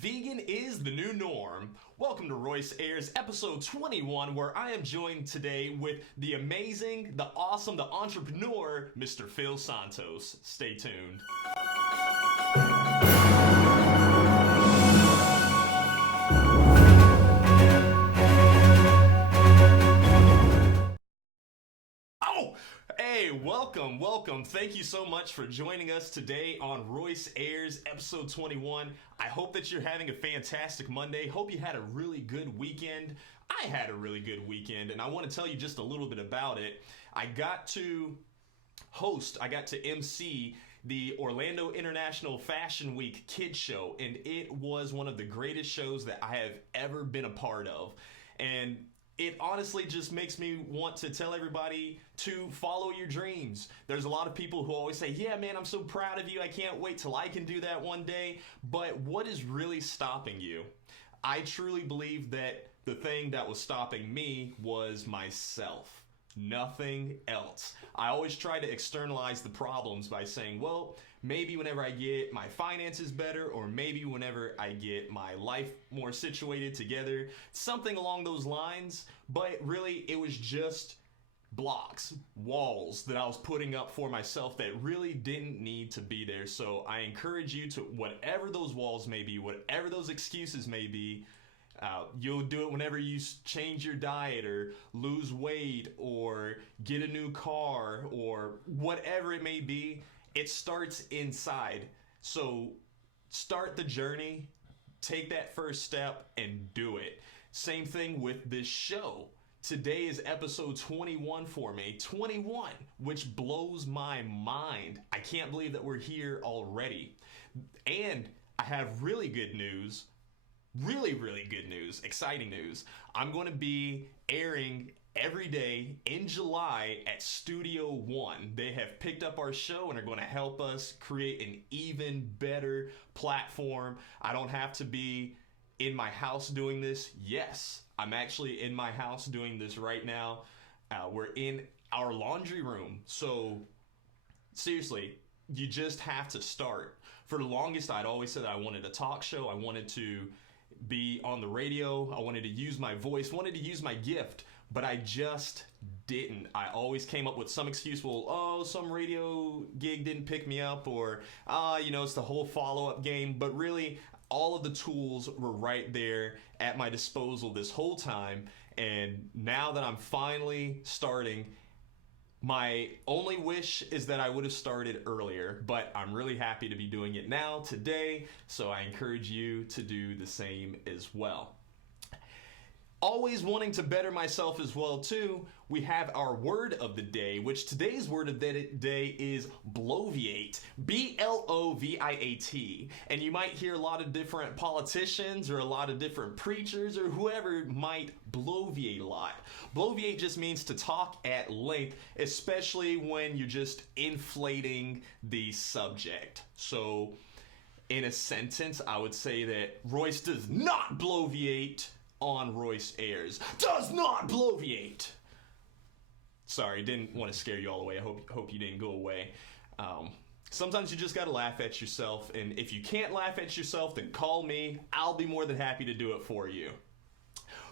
Vegan is the new norm. Welcome to Royce Airs episode 21, where I am joined today with the amazing, the awesome, the entrepreneur, Mr. Phil Santos. Stay tuned. Hey, welcome. Thank you so much for joining us today on Royce Airs episode 21. I hope that you're having a fantastic Monday. Hope you had a really good weekend. I had a really good weekend, and I want to tell you just a little bit about it. I got to MC the Orlando International Fashion Week Kids Show, and it was one of the greatest shows that I have ever been a part of. And it honestly just makes me want to tell everybody to follow your dreams. There's a lot of people who always say, yeah, man, I'm so proud of you. I can't wait till I can do that one day. But what is really stopping you? I truly believe that the thing that was stopping me was myself. Nothing else. I always try to externalize the problems by saying, well, maybe whenever I get my finances better, or maybe whenever I get my life more situated together, something along those lines. But really, it was just blocks, walls that I was putting up for myself that really didn't need to be there. So I encourage you to, whatever those walls may be, whatever those excuses may be, you'll do it whenever you change your diet or lose weight or get a new car or whatever it may be. It starts inside. So start the journey, take that first step, and do it. Same thing with this show. Today is episode 21 for me. 21, which blows my mind. I can't believe that we're here already. And I have really good news. Really good news, exciting news. I'm going to be airing every day in July at Studio One. They have picked up our show and are going to help us create an even better platform. I don't have to be in my house doing this. Yes, I'm actually in my house doing this right now. We're in our laundry room. So seriously, you just have to start. For the longest, I'd always said that I wanted a talk show. I wanted to be on the radio. I wanted to use my voice, wanted to use my gift, but I just didn't. I always came up with some excuse. Well, some radio gig didn't pick me up, or, it's the whole follow-up game. But really, all of the tools were right there at my disposal this whole time. And now that I'm finally starting, my only wish is that I would have started earlier, but I'm really happy to be doing it now, today, so I encourage you to do the same as well. Always wanting to better myself as well, too, we have our word of the day, which today's word of the day is bloviate, B-L-O-V-I-A-T. And you might hear a lot of different politicians or a lot of different preachers or whoever might bloviate a lot. Bloviate just means to talk at length, especially when you're just inflating the subject. So, in a sentence, I would say that Royce does not bloviate on Royce Airs. Does not bloviate! Sorry, didn't want to scare you all away. I hope you didn't go away. Sometimes you just gotta laugh at yourself, and if you can't laugh at yourself, then call me. I'll be more than happy to do it for you.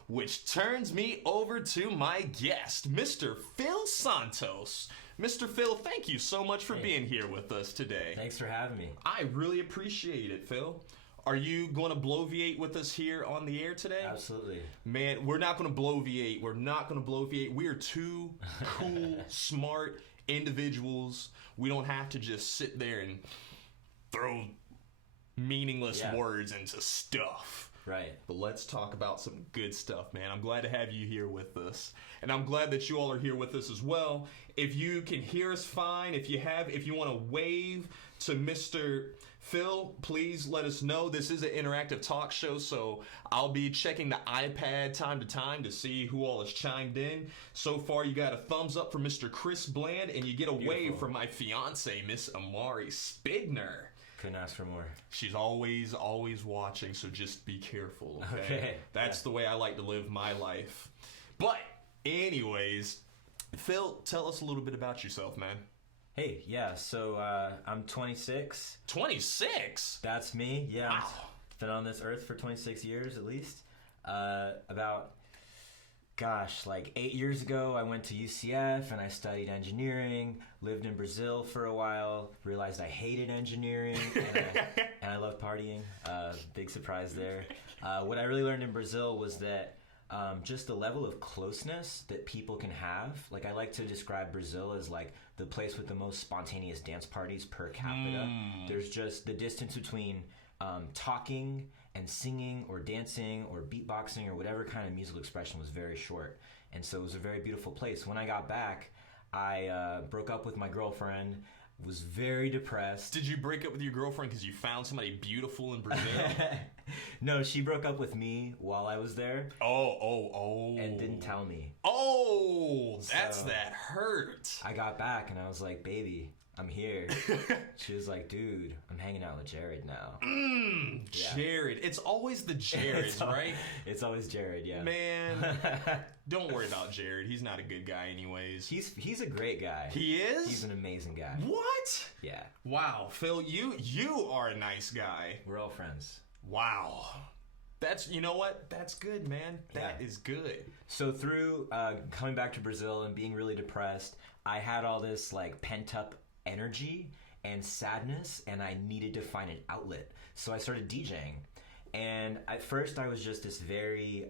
Which turns me over to my guest, Mr. Phil Santos. Mr. Phil, thank you so much for being here with us today. Thanks for having me. I really appreciate it, Phil. Are you going to bloviate with us here on the air today? Absolutely. Man, we're not going to bloviate. We're not going to bloviate. We are two cool, smart individuals. We don't have to just sit there and throw meaningless words into stuff. Right. But let's talk about some good stuff, man. I'm glad to have you here with us. And I'm glad that you all are here with us as well. If you can hear us fine, if you want to wave to Mr. Phil, please let us know. This is an interactive talk show, so I'll be checking the iPad time to time to see who all has chimed in. So far, you got a thumbs up from Mr. Chris Bland, and you get a wave from my fiance, Miss Amari Spigner. Couldn't ask for more. She's always watching, so just be careful, okay? That's the way I like to live my life. But anyways, Phil, tell us a little bit about yourself, man. Hey, so I'm 26. 26? That's me, yeah. Wow. been on this earth for 26 years at least. Like 8 years ago, I went to UCF and I studied engineering, lived in Brazil for a while, realized I hated engineering, and I loved partying. Big surprise there. What I really learned in Brazil was that just the level of closeness that people can have. Like, I like to describe Brazil as like the place with the most spontaneous dance parties per capita. There's just the distance between talking and singing or dancing or beatboxing or whatever kind of musical expression was very short. And so it was a very beautiful place. When I got back, I broke up with my girlfriend, was very depressed. Did you break up with your girlfriend because you found somebody beautiful in Brazil? No, she broke up with me while I was there. Oh. And didn't tell me. Oh, that hurt. I got back and I was like, baby, I'm here. She was like, dude, I'm hanging out with Jared now. Jared. It's always the Jareds, right? It's always Jared, yeah. Man, don't worry about Jared. He's not a good guy anyways. He's a great guy. He is? He's an amazing guy. What? Yeah. Wow, Phil, you are a nice guy. We're all friends. Wow. You know what? That's good, man. That is good. So through coming back to Brazil and being really depressed, I had all this like pent up energy and sadness, and I needed to find an outlet. So I started DJing. And at first I was just this very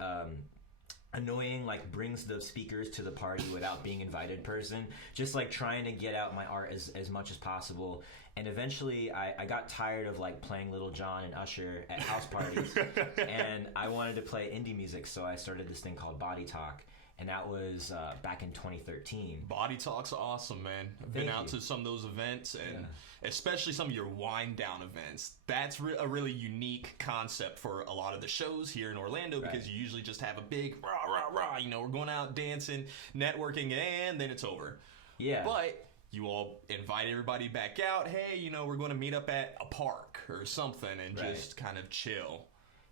annoying, like brings the speakers to the party without being invited person, just like trying to get out my art as much as possible. And eventually I got tired of like playing Little John and Usher at house parties and I wanted to play indie music, so I started this thing called Body Talk. And that was back in 2013. Body Talk's awesome, man. I've been out to some of those events, and especially some of your wind down events. That's a really unique concept for a lot of the shows here in Orlando, because you usually just have a big rah, rah, rah. You know, we're going out dancing, networking, and then it's over. Yeah. But you all invite everybody back out. Hey, you know, we're going to meet up at a park or something and just kind of chill.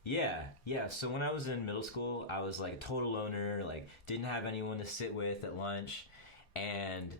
Yeah. So when I was in middle school, I was like a total loner, like didn't have anyone to sit with at lunch. And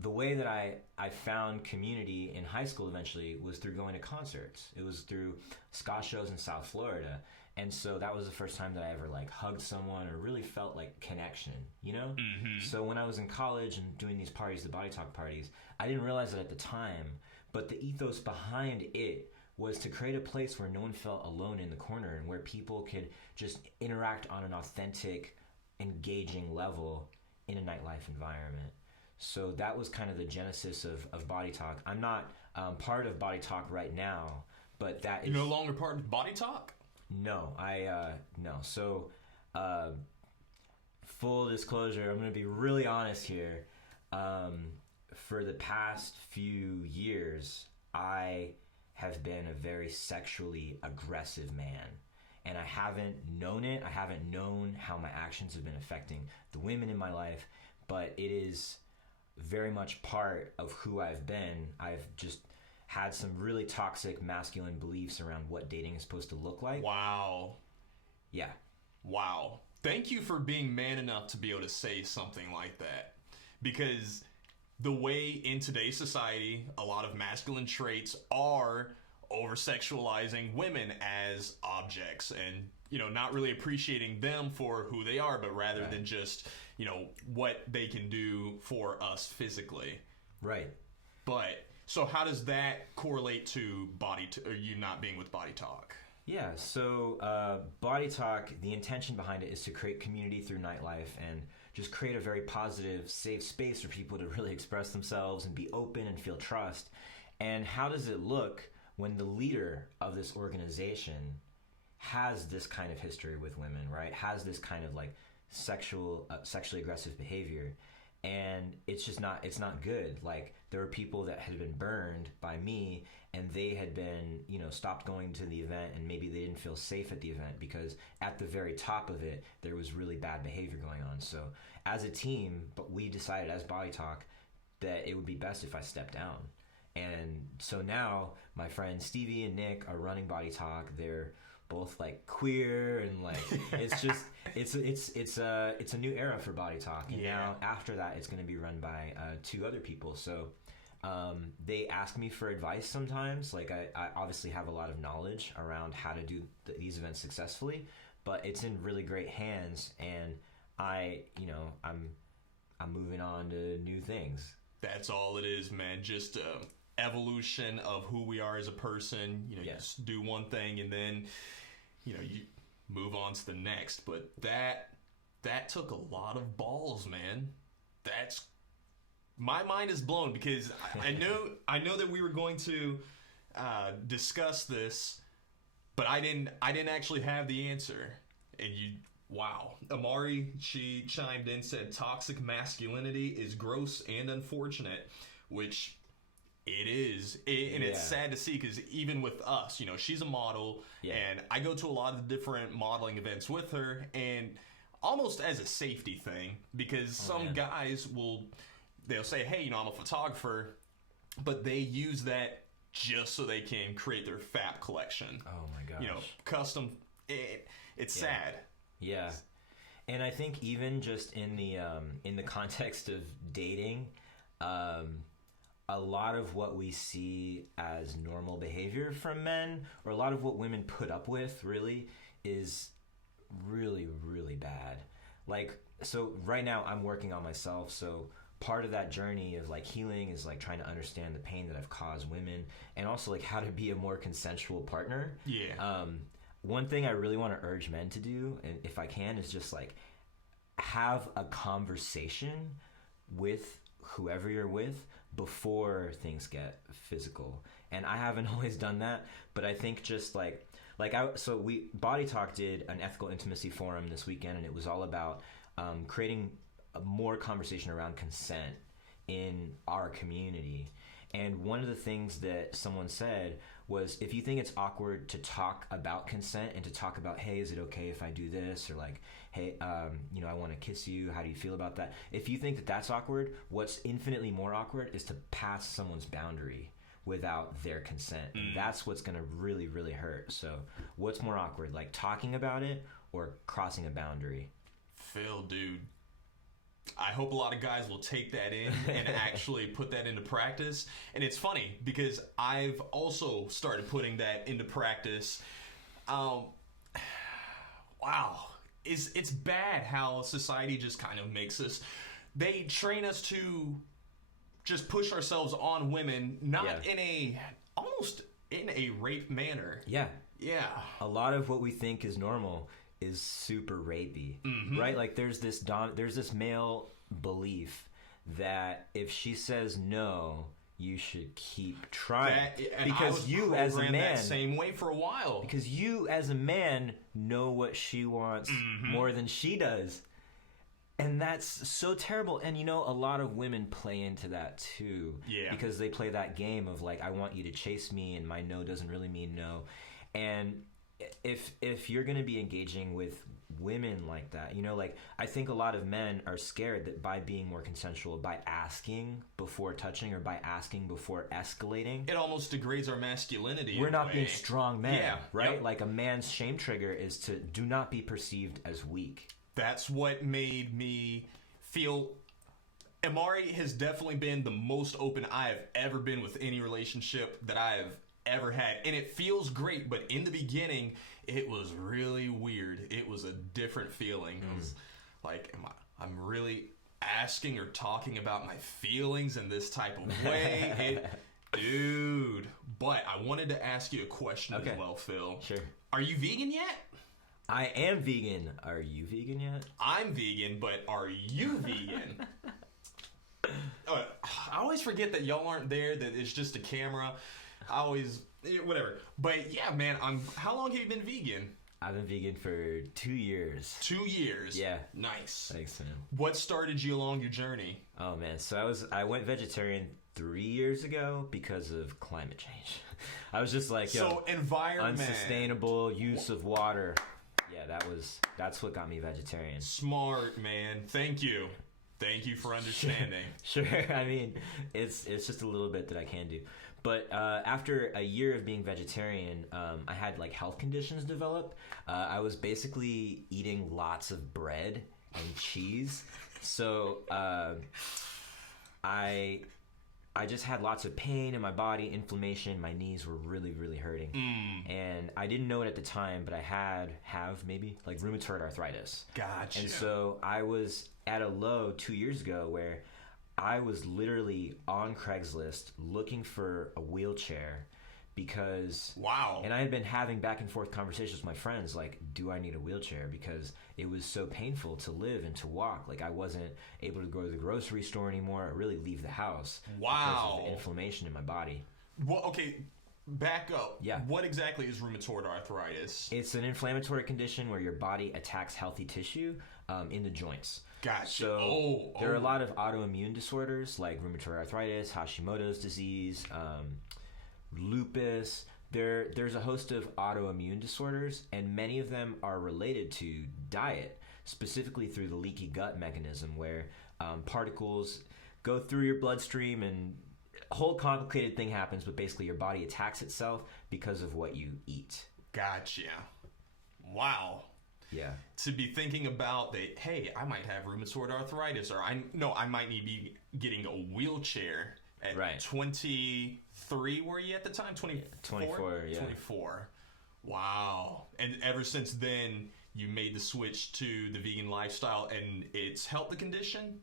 the way that I found community in high school eventually was through going to concerts. It was through ska shows in South Florida. And so that was the first time that I ever like hugged someone or really felt like connection, you know? So when I was in college and doing these parties, the Body Talk parties, I didn't realize it at the time, but the ethos behind it was to create a place where no one felt alone in the corner and where people could just interact on an authentic, engaging level in a nightlife environment. So that was kind of the genesis of Body Talk. I'm not part of Body Talk right now, but that is... You're no longer part of Body Talk? No, no. So, full disclosure, I'm going to be really honest here. For the past few years, I have been a very sexually aggressive man. And I haven't known it. I haven't known how my actions have been affecting the women in my life. But it is very much part of who I've been. I've just had some really toxic masculine beliefs around what dating is supposed to look like. Wow. Yeah. Wow. Thank you for being man enough to be able to say something like that. Because the way in today's society, a lot of masculine traits are over-sexualizing women as objects and, you know, not really appreciating them for who they are, but rather than just, you know, what they can do for us physically. Right. But, so how does that correlate to or you not being with Body Talk? Yeah, so Body Talk, the intention behind it is to create community through nightlife and just create a very positive, safe space for people to really express themselves and be open and feel trust. And how does it look when the leader of this organization has this kind of history with women, right? Has this kind of like sexually aggressive behavior. And it's not good. Like, there were people that had been burned by me and they had been, you know, stopped going to the event, and maybe they didn't feel safe at the event because at the very top of it, there was really bad behavior going on. So as a team, but we decided as Body Talk that it would be best if I stepped down. And so now my friends Stevie and Nick are running Body Talk. They're both like queer and like it's just it's a new era for Body Talk. And now after that, it's going to be run by two other people. So They ask me for advice sometimes. Like I obviously have a lot of knowledge around how to do these events successfully, but it's in really great hands, and I'm moving on to new things. That's all it is, man. Just evolution of who we are as a person. You just do one thing and then, you move on to the next. But that took a lot of balls, man. My mind is blown because I know that we were going to discuss this, but I didn't actually have the answer. And wow. Amari, she chimed in, said toxic masculinity is gross and unfortunate, which it is. And it's sad to see because even with us, she's a model, and I go to a lot of different modeling events with her, and almost as a safety thing, because some guys they'll say, hey, I'm a photographer, but they use that just so they can create their FAP collection. Oh my gosh. Custom. It's sad. Yeah. And I think even just in the context of dating, a lot of what we see as normal behavior from men, or a lot of what women put up with, really is really, really bad. Like, so right now I'm working on myself, so part of that journey of like healing is like trying to understand the pain that I've caused women, and also like how to be a more consensual partner. One thing I really want to urge men to do, and if I can, is just like have a conversation with whoever you're with before things get physical. And I haven't always done that, but I think just Body Talk did an ethical intimacy forum this weekend, and it was all about creating a more conversation around consent in our community. And one of the things that someone said was, if you think it's awkward to talk about consent and to talk about, hey, is it okay if I do this? Or like, hey, I want to kiss you. How do you feel about that? If you think that that's awkward, what's infinitely more awkward is to pass someone's boundary without their consent. And that's what's going to really, really hurt. So what's more awkward, like talking about it or crossing a boundary? Phil, dude, I hope a lot of guys will take that in and actually put that into practice. And it's funny because I've also started putting that into practice. Wow. It's bad how society just kind of makes us, they train us to just push ourselves on women, not almost in a rape manner. Yeah. Yeah. A lot of what we think is normal is super rapey, right? Like there's this male belief that if she says no, you should keep trying, because you as a man, that same way for a while, because you as a man know what she wants more than she does. And that's so terrible. And a lot of women play into that too. Yeah. Because they play that game of like, I want you to chase me, and my no doesn't really mean no. And if you're going to be engaging with women like that, like I think a lot of men are scared that by being more consensual, by asking before touching or by asking before escalating, it almost degrades our masculinity. We're not being strong men, right? Yep. Like a man's shame trigger is to do not be perceived as weak. That's what made me feel. Amari has definitely been the most open I have ever been with any relationship that I have ever had, and it feels great, but in the beginning it was really weird. It was a different feeling. It was like, I'm really asking or talking about my feelings in this type of way. Dude, but I wanted to ask you a question as well, Phil. Sure. Are you vegan yet? I am vegan. Are you vegan yet? I'm vegan, but are you vegan? I always forget that y'all aren't there, that it's just a camera. Whatever. But yeah, man, how long have you been vegan? I've been vegan for 2 years. 2 years? Yeah. Nice. Thanks, man. What started you along your journey? Oh, man. So I went vegetarian 3 years ago because of climate change. I was just like, environment, unsustainable use of water. Yeah, that's what got me vegetarian. Smart, man. Thank you for understanding. Sure. I mean, it's just a little bit that I can do. But after a year of being vegetarian, I had like health conditions develop. I was basically eating lots of bread and cheese. So I I just had lots of pain in my body, inflammation. My knees were really, really hurting. And I didn't know it at the time, but I have maybe like rheumatoid arthritis. Gotcha. And so I was at a low 2 years ago where I was literally on Craigslist looking for a wheelchair because wow. And I had been having back and forth conversations with my friends like, do I need a wheelchair? Because it was so painful to live and to walk. Like I wasn't able to go to the grocery store anymore or really leave the house. Wow. Because of the inflammation in my body. Well, okay, back up. Yeah. What exactly is rheumatoid arthritis? It's an inflammatory condition where your body attacks healthy tissue in the joints. Gotcha. So there are a lot of autoimmune disorders like rheumatoid arthritis, Hashimoto's disease, lupus. There's a host of autoimmune disorders, and many of them are related to diet, specifically through the leaky gut mechanism where particles go through your bloodstream and a whole complicated thing happens, but basically your body attacks itself because of what you eat. Gotcha. Wow. Yeah. To be thinking about that, hey, I might have rheumatoid arthritis, or I might need to be getting a wheelchair at Right. 23, were you at the time? 24? 24, yeah. 24. Wow. And ever since then, you made the switch to the vegan lifestyle, and it's helped the condition?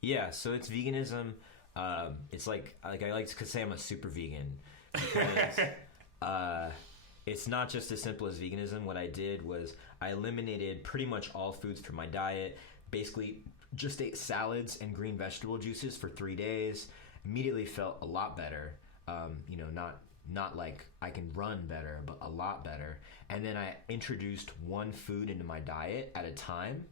Yeah, so it's veganism. It's like I like to say I'm a super vegan because it's not just as simple as veganism. What I did was I eliminated pretty much all foods from my diet. Basically, just ate salads and green vegetable juices for 3 days. Immediately felt a lot better. Not like I can run better, but a lot better. And then I introduced one food into my diet at a time.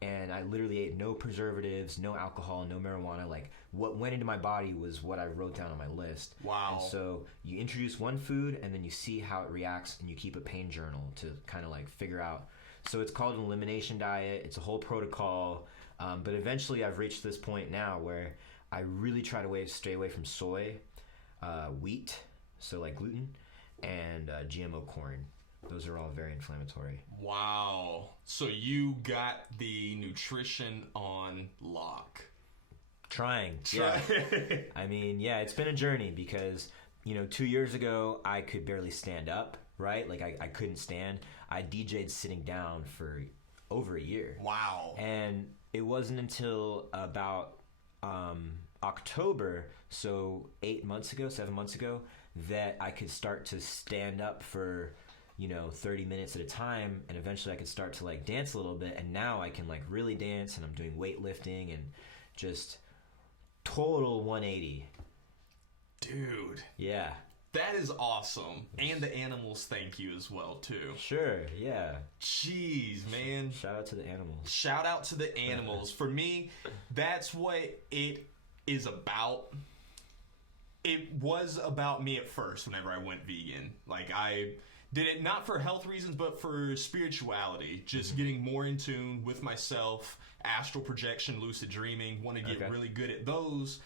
And I literally ate no preservatives, no alcohol, no marijuana. Like what went into my body was what I wrote down on my list. Wow. And so you introduce one food and then you see how it reacts and you keep a pain journal to kind of like figure out. So it's called an elimination diet. It's a whole protocol. But eventually I've reached this point now where I really try to stay away from soy, wheat, so like gluten, and GMO corn. Those are all very inflammatory. Wow. So you got the nutrition on lock. Trying. Yeah. I mean, yeah, it's been a journey because, 2 years ago, I could barely stand up, right? Like I couldn't stand. I DJ'd sitting down for over a year. Wow. And it wasn't until about October, so 7 months ago, that I could start to stand up for 30 minutes at a time, and eventually I could start to like dance a little bit, and now I can like really dance, and I'm doing weightlifting and just total 180. Dude. Yeah. That is awesome. And the animals thank you as well, too. Sure, yeah. Jeez, man. Shout out to the animals. Shout out to the animals. For me, that's what it is about. It was about me at first whenever I went vegan. Like, I did it not for health reasons, but for spirituality. Just getting more in tune with myself, astral projection, lucid dreaming. Want to get really good at those.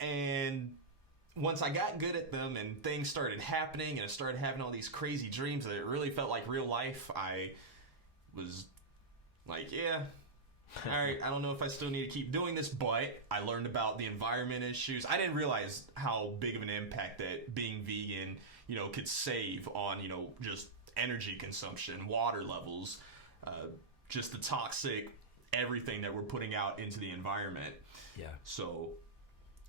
And once I got good at them and things started happening and I started having all these crazy dreams that it really felt like real life, I was like, yeah, all right, I don't know if I still need to keep doing this, but I learned about the environment issues. I didn't realize how big of an impact that being vegan, could save on, just energy consumption, water levels, just the toxic everything that we're putting out into the environment. Yeah. So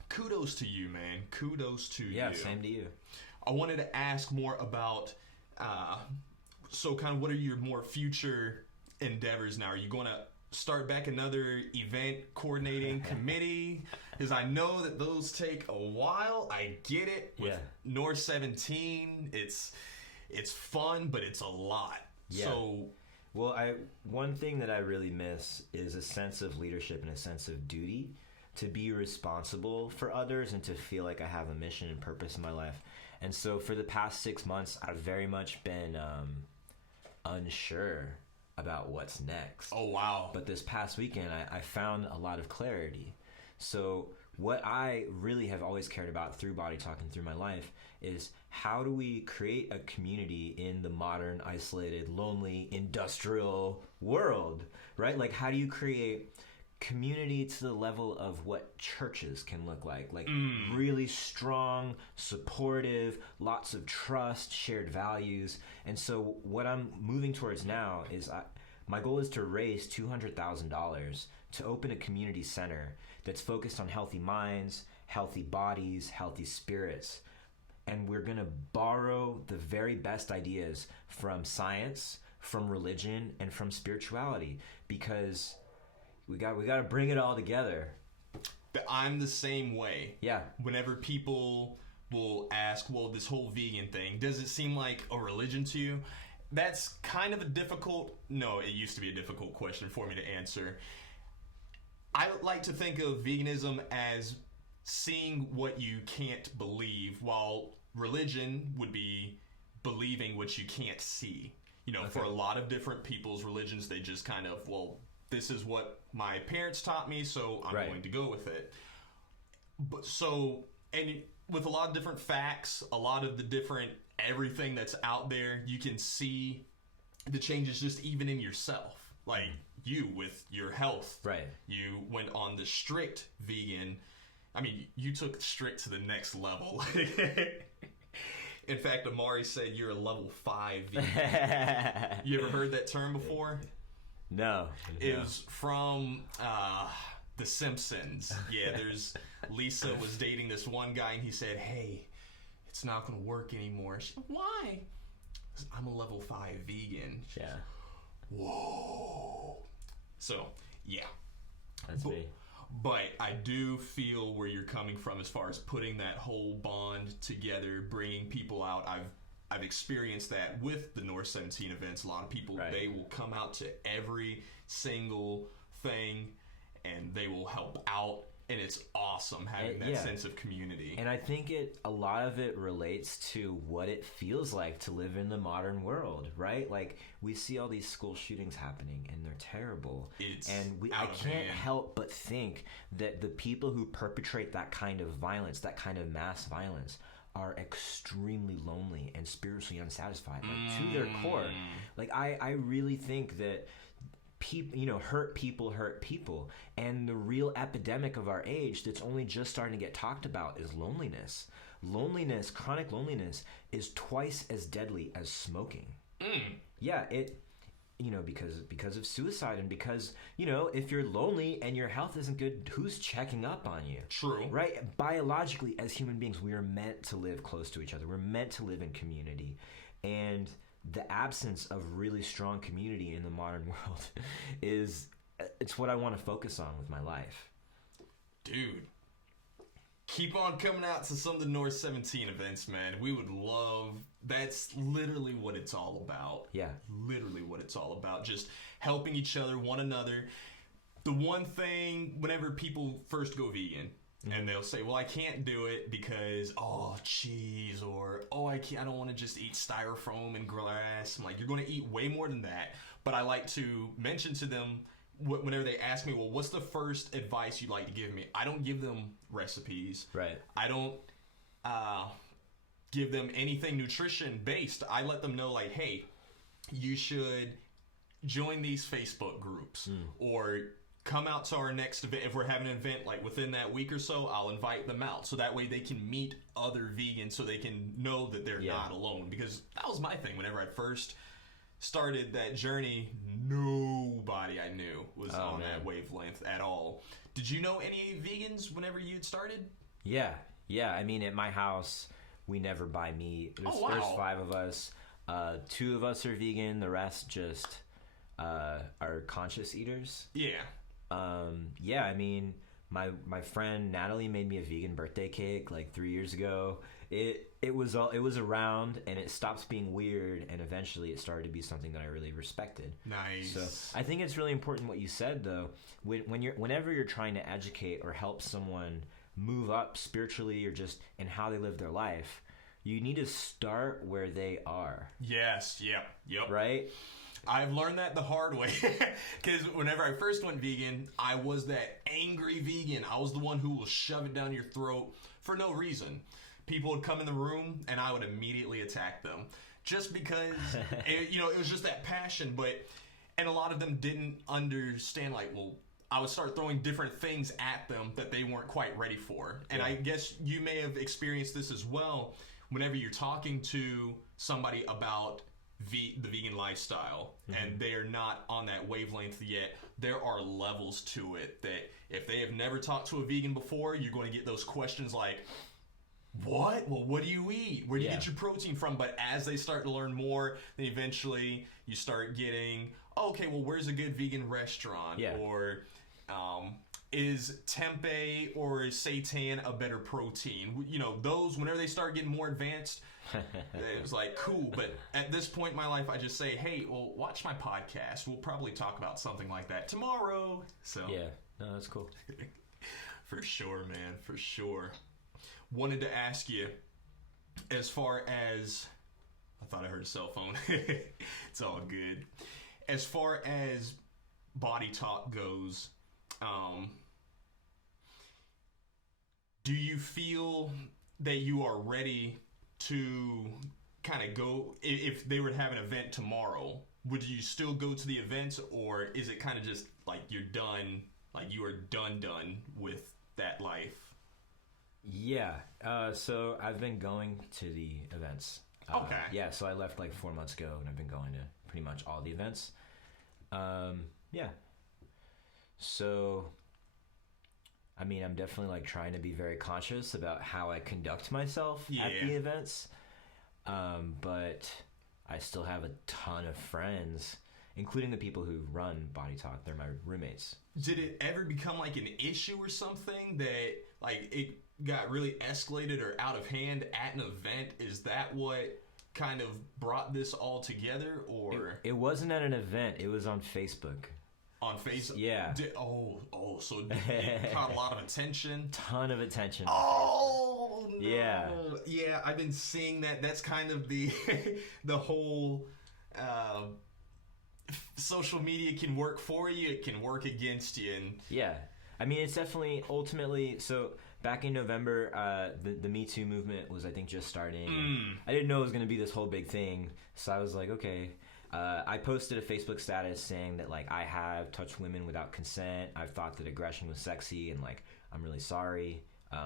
kudos to you, man. Kudos to you. Yeah, same to you. I wanted to ask more about, so kind of what are your more future endeavors now? Are you going to start back another event coordinating committee? Because I know that those take a while. I get it. With NOOR 17, it's fun, but it's a lot. Yeah. So, well, one thing that I really miss is a sense of leadership and a sense of duty to be responsible for others and to feel like I have a mission and purpose in my life. And so for the past 6 months, I've very much been unsure about what's next. Oh, wow. But this past weekend, I found a lot of clarity. So what I really have always cared about through Body Talk and through my life is how do we create a community in the modern, isolated, lonely, industrial world, right? Like how do you create community to the level of what churches can look like really strong, supportive, lots of trust, shared values. And so what I'm moving towards now is my goal is to raise $200,000 to open a community center that's focused on healthy minds, healthy bodies, healthy spirits. And we're going to borrow the very best ideas from science, from religion, and from spirituality, because we got to bring it all together. I'm the same way. Yeah. Whenever people will ask, well, this whole vegan thing, does it seem like a religion to you? That's kind of a difficult, no, it used to be a difficult question for me to answer. I like to think of veganism as seeing what you can't believe, while religion would be believing what you can't see. You know, for a lot of different people's religions, they just kind of, well, this is what my parents taught me, so I'm going to go with it. But and with a lot of different facts, a lot of the different everything that's out there, you can see the changes just even in yourself. Like you with your health. Right. You went on the strict vegan. I mean, you took strict to the next level. In fact, Amari said you're a level 5 vegan. You ever heard that term before? No. It was from The Simpsons. Yeah, Lisa was dating this one guy, and he said, hey, it's not going to work anymore. She said, why? I'm a level 5 vegan. Yeah. Whoa. So, yeah. That's me. But I do feel where you're coming from as far as putting that whole bond together, bringing people out. I've experienced that with the NOOR 17 events. A lot of people, they will come out to every single thing and they will help out. And it's awesome having that sense of community. And I think a lot of it relates to what it feels like to live in the modern world, right? Like, we see all these school shootings happening, and they're terrible. I can't help but think that the people who perpetrate that kind of violence, that kind of mass violence, are extremely lonely and spiritually unsatisfied, like, to their core. Like, I really think that hurt people, and the real epidemic of our age that's only just starting to get talked about is loneliness. Chronic loneliness is twice as deadly as smoking. Yeah, because of suicide, and because, if you're lonely and your health isn't good, who's checking up on you? True. Right? Biologically, as human beings, we are meant to live close to each other. We're meant to live in community. And the absence of really strong community in the modern world it's what I want to focus on with my life. Dude, keep on coming out to some of the NOOR 17 events, man. We would love. That's literally what it's all about. Yeah. Literally what it's all about. Just helping each other, one another. The one thing, whenever people first go vegan, and they'll say, well, I can't do it because, cheese, or, I don't want to just eat styrofoam and glass. I'm like, you're going to eat way more than that. But I like to mention to them, whenever they ask me, well, what's the first advice you'd like to give me? I don't give them recipes. Right. I don't give them anything nutrition-based. I let them know, like, hey, you should join these Facebook groups, or come out to our next event. If we're having an event like within that week or so, I'll invite them out, so that way they can meet other vegans, so they can know that they're not alone. Because that was my thing. Whenever I first started that journey, nobody I knew was on that wavelength at all. Did you know any vegans whenever you'd started? Yeah. I mean, at my house, we never buy meat. There's 5 of us. 2 of us are vegan. The rest just are conscious eaters. Yeah. I mean, my friend Natalie made me a vegan birthday cake like 3 years ago. It was around, and it stopped being weird, and eventually it started to be something that I really respected. Nice. So I think it's really important what you said, though. Whenever you're trying to educate or help someone move up spiritually, or just in how they live their life, you need to start where they are. Yes. Yep. Right? I've learned that the hard way, because whenever I first went vegan, I was that angry vegan. I was the one who will shove it down your throat for no reason. People would come in the room, and I would immediately attack them, just because it was just that passion. And a lot of them didn't understand, like, well, I would start throwing different things at them that they weren't quite ready for. And I guess you may have experienced this as well whenever you're talking to somebody about the vegan lifestyle and they are not on that wavelength yet. There are levels to it that if they have never talked to a vegan before, you're going to get those questions like, what? Well, what do you eat? Where do you get your protein from? But as they start to learn more, then eventually you start getting, okay, well, where's a good vegan restaurant? Yeah. Or is tempeh or is seitan a better protein? You know, those, whenever they start getting more advanced, it was like, cool. But at this point in my life, I just say, hey, well, watch my podcast. We'll probably talk about something like that tomorrow. So Yeah, no, that's cool. For sure, man, for sure. Wanted to ask you, as far as, I thought I heard a cell phone. It's all good. As far as body talk goes, do you feel that you are ready to kind of go, if they were to have an event tomorrow, would you still go to the event, or is it kind of just like you're done, like you are done with that life? Yeah, so I've been going to the events. Okay. Yeah, so I left like 4 months ago, and I've been going to pretty much all the events. Yeah. So, I mean, I'm definitely like trying to be very conscious about how I conduct myself at the events. But I still have a ton of friends, including the people who run Body Talk. They're my roommates. Did it ever become like an issue or something that like it got really escalated or out of hand at an event? Is that what kind of brought this all together? Or it wasn't at an event. It was on Facebook. On Facebook? Yeah. So it caught a lot of attention? Ton of attention. Oh, no. Yeah. Yeah, I've been seeing that. That's kind of the the whole social media can work for you, it can work against you. And yeah. I mean, it's definitely ultimately, so back in November, the Me Too movement was, I think, just starting. I didn't know it was going to be this whole big thing. So I was like, okay. I posted a Facebook status saying that, like, I have touched women without consent. I've thought that aggression was sexy, and, like, I'm really sorry.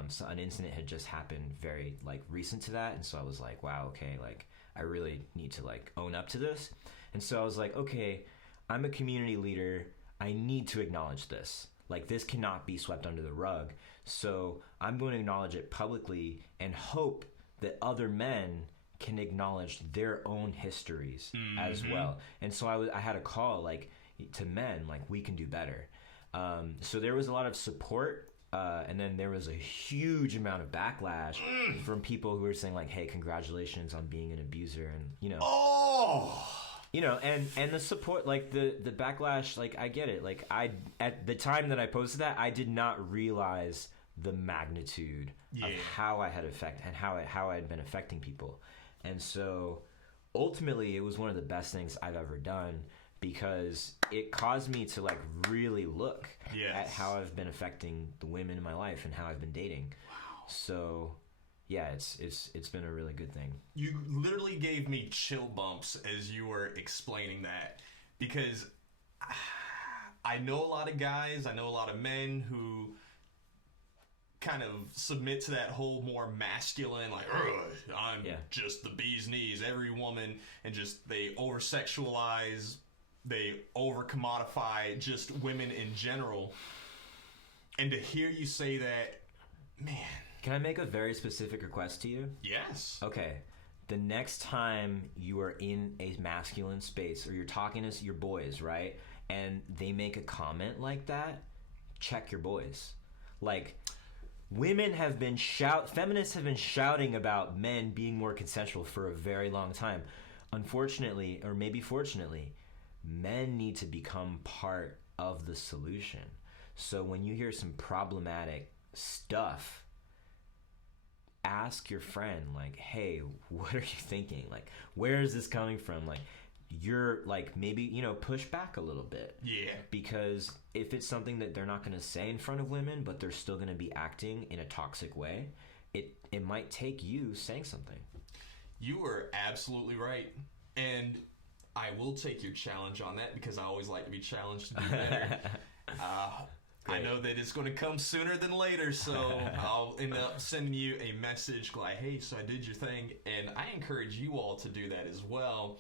So an incident had just happened very, like, recent to that. And so I was like, wow, okay, like, I really need to, like, own up to this. And so I was like, okay, I'm a community leader. I need to acknowledge this. Like, this cannot be swept under the rug. So I'm going to acknowledge it publicly and hope that other men can acknowledge their own histories as well. And so I had a call, like, to men, like, we can do better. So there was a lot of support, and then there was a huge amount of backlash from people who were saying, like, hey, congratulations on being an abuser, and, you know. You know, and the support, like, the backlash, like, I get it. Like, at the time that I posted that, I did not realize the magnitude of how I had and how I had been affecting people. And so ultimately it was one of the best things I've ever done, because it caused me to, like, really look at how I've been affecting the women in my life and how I've been dating. Wow. So yeah, it's been a really good thing. You literally gave me chill bumps as you were explaining that, because I know a lot of guys, I know a lot of men who kind of submit to that whole more masculine, like, I'm just the bee's knees, every woman, and just they over-sexualize, they over-commodify just women in general. And to hear you say that, man. Can I make a very specific request to you? Yes. Okay. The next time you are in a masculine space, or you're talking to your boys, right, and they make a comment like that, check your boys. Like, feminists have been shouting about men being more consensual for a very long time. Unfortunately, or maybe fortunately, men need to become part of the solution. So when you hear some problematic stuff, ask your friend, like, hey, what are you thinking? Like, where is this coming from? Like, you're, like, maybe, you know, push back a little bit. Yeah. Because if it's something that they're not going to say in front of women, but they're still going to be acting in a toxic way, it might take you saying something. You are absolutely right. And I will take your challenge on that, because I always like to be challenged to do better. I know that it's going to come sooner than later, so I'll end up sending you a message like, hey, so I did your thing, and I encourage you all to do that as well.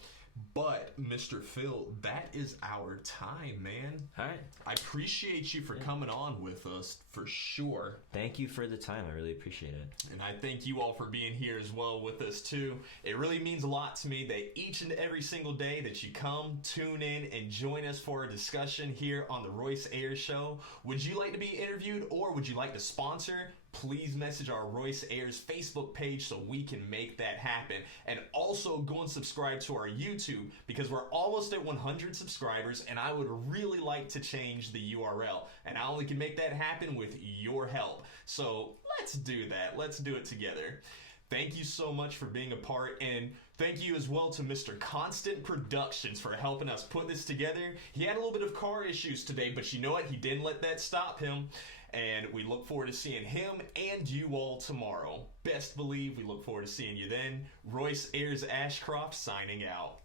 But, Mr. Phil, that is our time, man. All right. I appreciate you for coming on with us, for sure. Thank you for the time. I really appreciate it. And I thank you all for being here as well with us, too. It really means a lot to me that each and every single day that you come, tune in, and join us for a discussion here on the Royce Ayers Show. Would you like to be interviewed, or would you like to sponsor? Please message our Royce Ayers Facebook page so we can make that happen. And also go and subscribe to our YouTube, because we're almost at 100 subscribers, and I would really like to change the URL. And I only can make that happen with your help. So let's do that. Let's do it together. Thank you so much for being a part, and thank you as well to Mr. Constant Productions for helping us put this together. He had a little bit of car issues today, but you know what? He didn't let that stop him. And we look forward to seeing him and you all tomorrow. Best believe we look forward to seeing you then. Royce Ashcroft signing out.